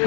We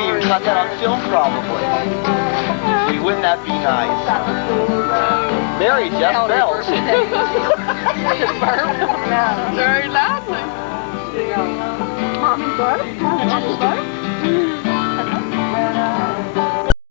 even caught that on film, probably. Gee, wouldn't that be nice? Mary just bells. Very loudly. Mommy's butt? Mommy's butt?